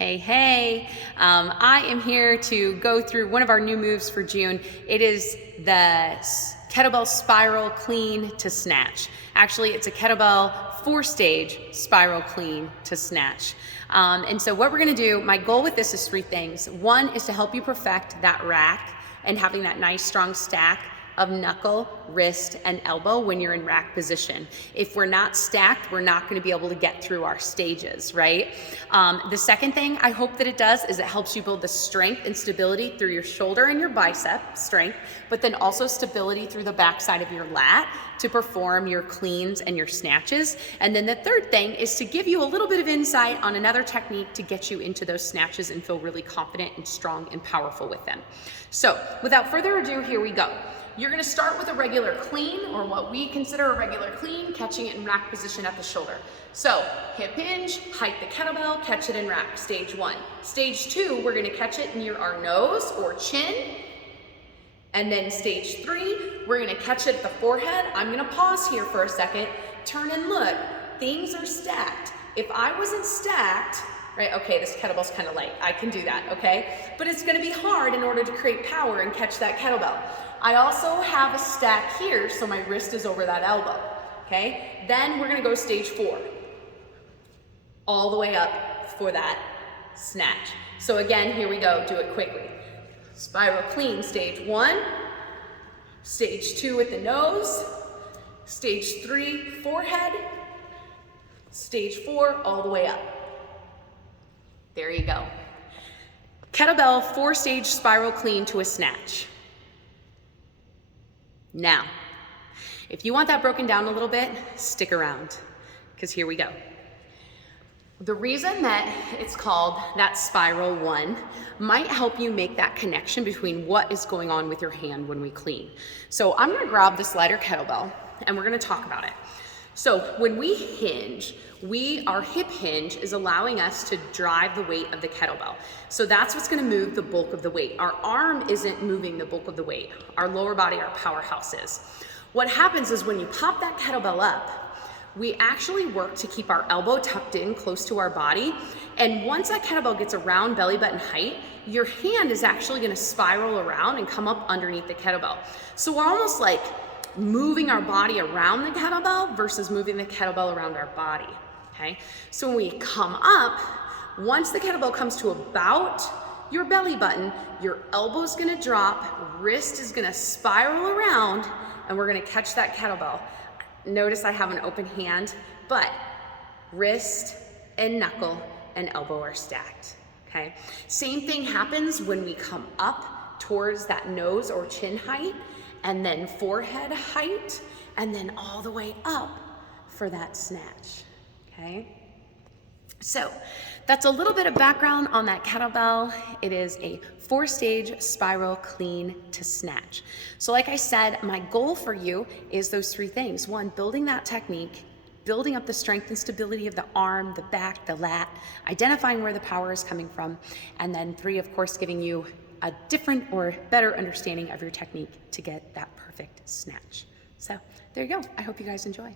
Hey, hey, I am here to go through one of our new moves for June. It is the kettlebell spiral clean to snatch. Actually, it's a kettlebell 4-stage spiral clean to snatch. And so what we're gonna do, my goal with this is 3 things. One is to help you perfect that rack and having that nice strong stack of knuckle, wrist, and elbow when you're in rack position. If we're not stacked, we're not gonna be able to get through our stages, right? The second thing I hope that it does is it helps you build the strength and stability through your shoulder and your bicep strength, but then also stability through the backside of your lat to perform your cleans and your snatches. And then the third thing is to give you a little bit of insight on another technique to get you into those snatches and feel really confident and strong and powerful with them. So without further ado, here we go. You're gonna start with a regular clean, or what we consider a regular clean, catching it in rack position at the shoulder. So hip hinge, hike the kettlebell, catch it in rack, stage 1. Stage 2, we're gonna catch it near our nose or chin. And then stage 3, we're gonna catch it at the forehead. I'm gonna pause here for a second, turn and look. Things are stacked. If I wasn't stacked, right, okay, this kettlebell's kind of light, I can do that, okay? But it's gonna be hard in order to create power and catch that kettlebell. I also have a stack here, so my wrist is over that elbow, okay? Then we're gonna go stage 4, all the way up for that snatch. So again, here we go, do it quickly. Spiral clean, stage 1, stage 2 with the nose, stage 3, forehead, stage 4, all the way up. There you go. Kettlebell 4-stage spiral clean to a snatch. Now, if you want that broken down a little bit, stick around, because here we go. The reason that it's called that spiral 1 might help you make that connection between what is going on with your hand when we clean. So I'm gonna grab this lighter kettlebell and we're gonna talk about it. So when we hinge, our hip hinge is allowing us to drive the weight of the kettlebell. So that's what's gonna move the bulk of the weight. Our arm isn't moving the bulk of the weight. Our lower body, our powerhouse is. What happens is when you pop that kettlebell up, we actually work to keep our elbow tucked in close to our body. And once that kettlebell gets around belly button height, your hand is actually gonna spiral around and come up underneath the kettlebell. So we're almost like moving our body around the kettlebell versus moving the kettlebell around our body, okay? So when we come up, once the kettlebell comes to about your belly button, your elbow's gonna drop, wrist is gonna spiral around, and we're gonna catch that kettlebell. Notice I have an open hand, but wrist and knuckle and elbow are stacked, okay? Same thing happens when we come up towards that nose or chin height, and then forehead height, and then all the way up for that snatch, okay? So that's a little bit of background on that kettlebell. It is a 4-stage spiral clean to snatch. So like I said, my goal for you is those 3 things. 1, building that technique, building up the strength and stability of the arm, the back, the lat, identifying where the power is coming from, and then 3, of course, giving you a different or better understanding of your technique to get that perfect snatch. So there you go. I hope you guys enjoy.